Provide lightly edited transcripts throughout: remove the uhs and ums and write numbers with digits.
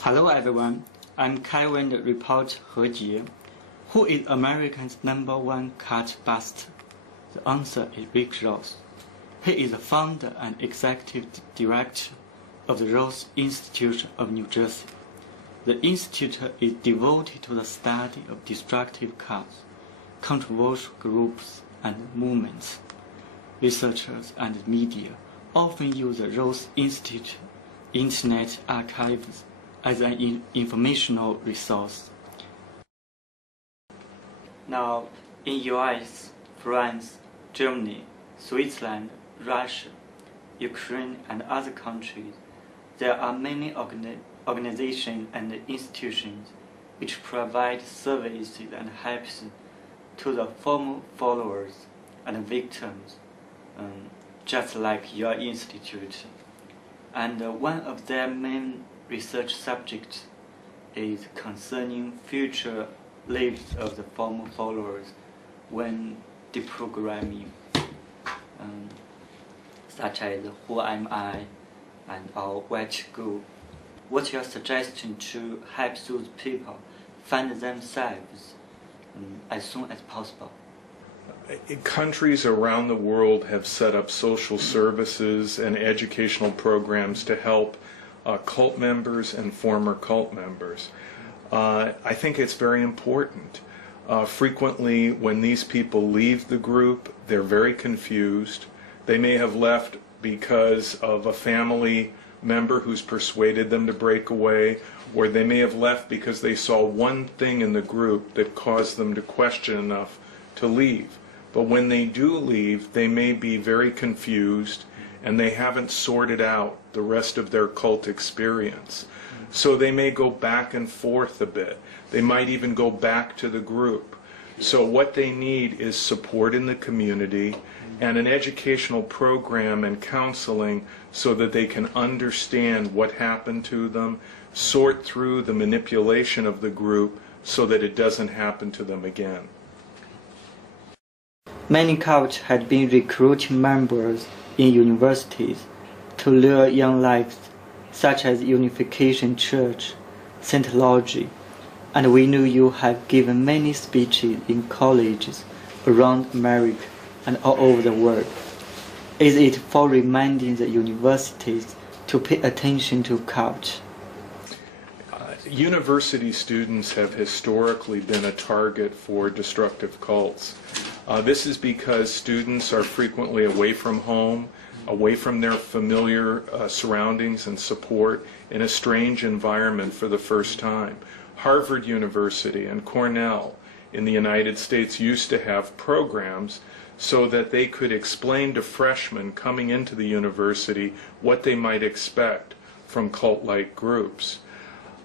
Hello everyone, I'm Kevin reporter He Jie. Who is America's #1 cult buster? The answer is Rick Ross. He is the founder and executive director of the Ross Institute of New Jersey. The institute is devoted to the study of destructive cults, controversial groups, and movements. Researchers and media often use the Ross Institute Internet archives as an informational resource. Now, in US, France, Germany, Switzerland, Russia, Ukraine, and other countries, there are many organizations and institutions which provide services and helps to the former followers and victims, just like your institute. And one of their main research subjects is concerning future lives of the former followers when deprogramming, such as who am I and or where to go. What's your suggestion to help those people find themselves as soon as possible? Countries around the world have set up social services and educational programs to help cult members and former cult members. I think it's very important. Frequently, when these people leave the group, they're very confused. They may have left because of a family member who's persuaded them to break away, or they may have left because they saw one thing in the group that caused them to question enough to leave. But when they do leave, they may be very confused and they haven't sorted out the rest of their cult experience. So they may go back and forth a bit. They might even go back to the group. So what they need is support in the community and an educational program and counseling so that they can understand what happened to them, sort through the manipulation of the group so that it doesn't happen to them again. Many cults had been recruiting members in universities to lure young lives, such as Unification Church, Scientology, and we know you have given many speeches in colleges around America and all over the world. Is it for reminding the universities to pay attention to cults? University students have historically been a target for destructive cults. This is because students are frequently away from home, away from their familiar surroundings and support, in a strange environment for the first time. Harvard University and Cornell in the United States used to have programs so that they could explain to freshmen coming into the university what they might expect from cult-like groups.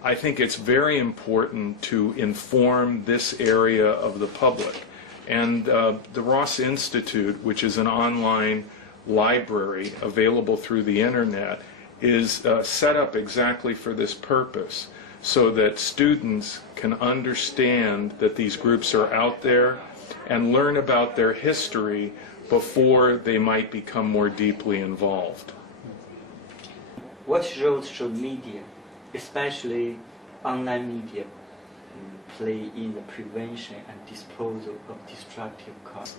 I think it's very important to inform this area of the public. And the Ross Institute, which is an online library available through the internet, is set up exactly for this purpose, so that students can understand that these groups are out there and learn about their history before they might become more deeply involved. What role should media, especially online media, play in the prevention and disposal of destructive cults?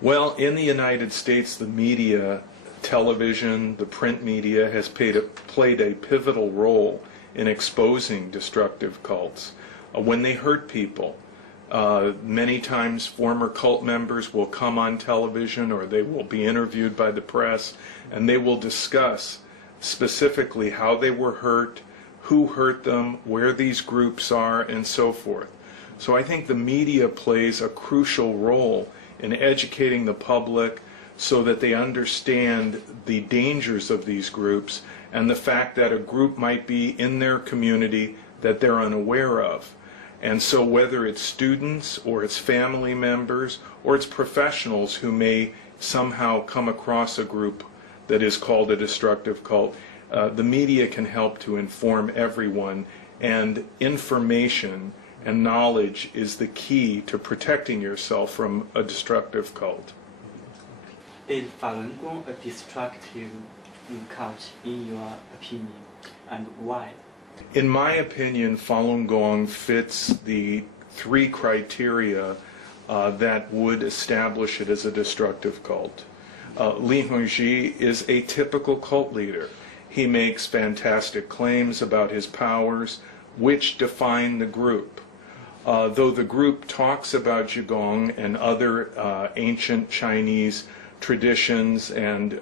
Well, in the United States, the media, television, the print media has played a pivotal role in exposing destructive cults. When they hurt people, many times former cult members will come on television or they will be interviewed by the press, and they will discuss specifically how they were hurt, who hurt them, where these groups are, and so forth. So I think the media plays a crucial role in educating the public so that they understand the dangers of these groups and the fact that a group might be in their community that they're unaware of. And so whether it's students or it's family members or it's professionals who may somehow come across a group that is called a destructive cult, The media can help to inform everyone, and information and knowledge is the key to protecting yourself from a destructive cult. Is Falun Gong a destructive cult in your opinion, and why? In my opinion, Falun Gong fits the 3 criteria that would establish it as a destructive cult. Li Hongzhi is a typical cult leader. He makes fantastic claims about his powers, which define the group. Though the group talks about Qigong and other ancient Chinese traditions and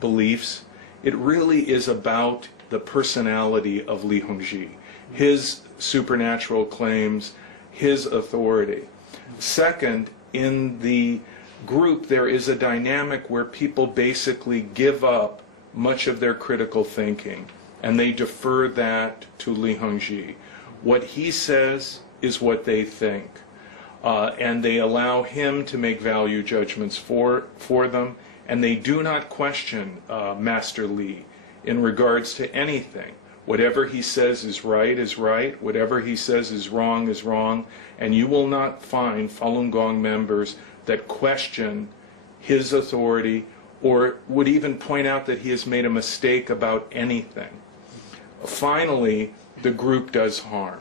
beliefs, it really is about the personality of Li Hongzhi, his supernatural claims, his authority. Second, in the group there is a dynamic where people basically give up much of their critical thinking, and they defer that to Li Hongzhi. What he says is what they think, and they allow him to make value judgments for them, and they do not question Master Li in regards to anything. Whatever he says is right, whatever he says is wrong, and you will not find Falun Gong members that question his authority or would even point out that he has made a mistake about anything. Finally, the group does harm.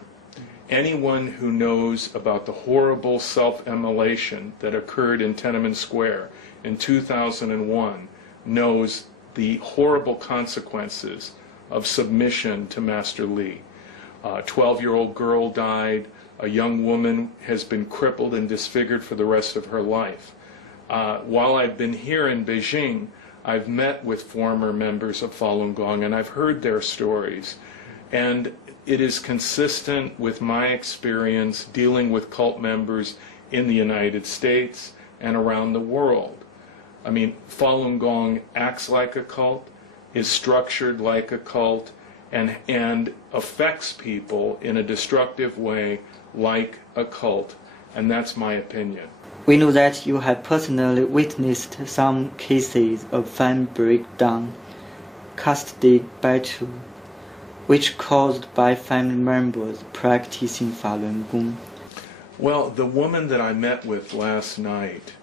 Anyone who knows about the horrible self-immolation that occurred in Tiananmen Square in 2001 knows the horrible consequences of submission to Master Li. A 12-year-old girl died. A young woman has been crippled and disfigured for the rest of her life. While I've been here in Beijing, I've met with former members of Falun Gong and I've heard their stories. And it is consistent with my experience dealing with cult members in the United States and around the world. I mean, Falun Gong acts like a cult, is structured like a cult, and affects people in a destructive way like a cult. And that's my opinion. We know that you have personally witnessed some cases of family breakdown, custody battle, which caused by family members practicing Falun Gong. Well, the woman that I met with last night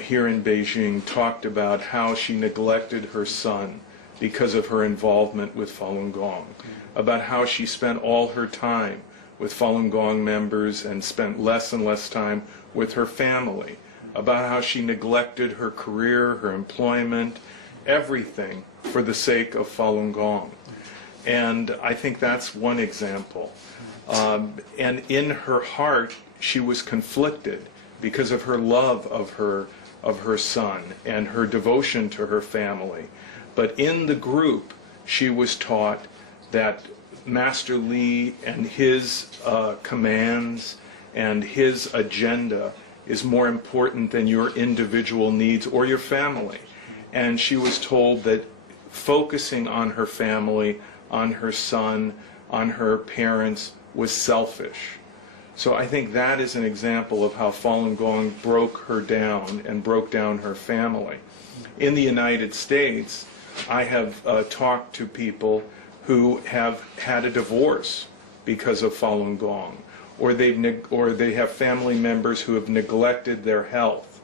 here in Beijing talked about how she neglected her son because of her involvement with Falun Gong, about how she spent all her time with Falun Gong members and spent less and less time with her family, about how she neglected her career, her employment, everything for the sake of Falun Gong. And I think that's one example. And in her heart, she was conflicted because of her love of her son and her devotion to her family. But in the group, she was taught that Master Li and his commands and his agenda is more important than your individual needs or your family. And she was told that focusing on her family, on her son, on her parents was selfish. So I think that is an example of how Falun Gong broke her down and broke down her family. In the United States, I have talked to people who have had a divorce because of Falun Gong, or they have family members who have neglected their health.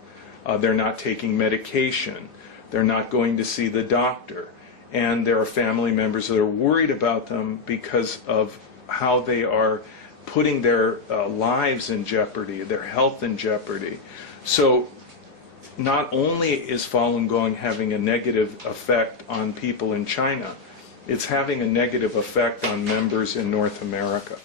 They're not taking medication. They're not going to see the doctor. And there are family members that are worried about them because of how they are putting their lives in jeopardy, their health in jeopardy. So not only is Falun Gong having a negative effect on people in China, it's having a negative effect on members in North America.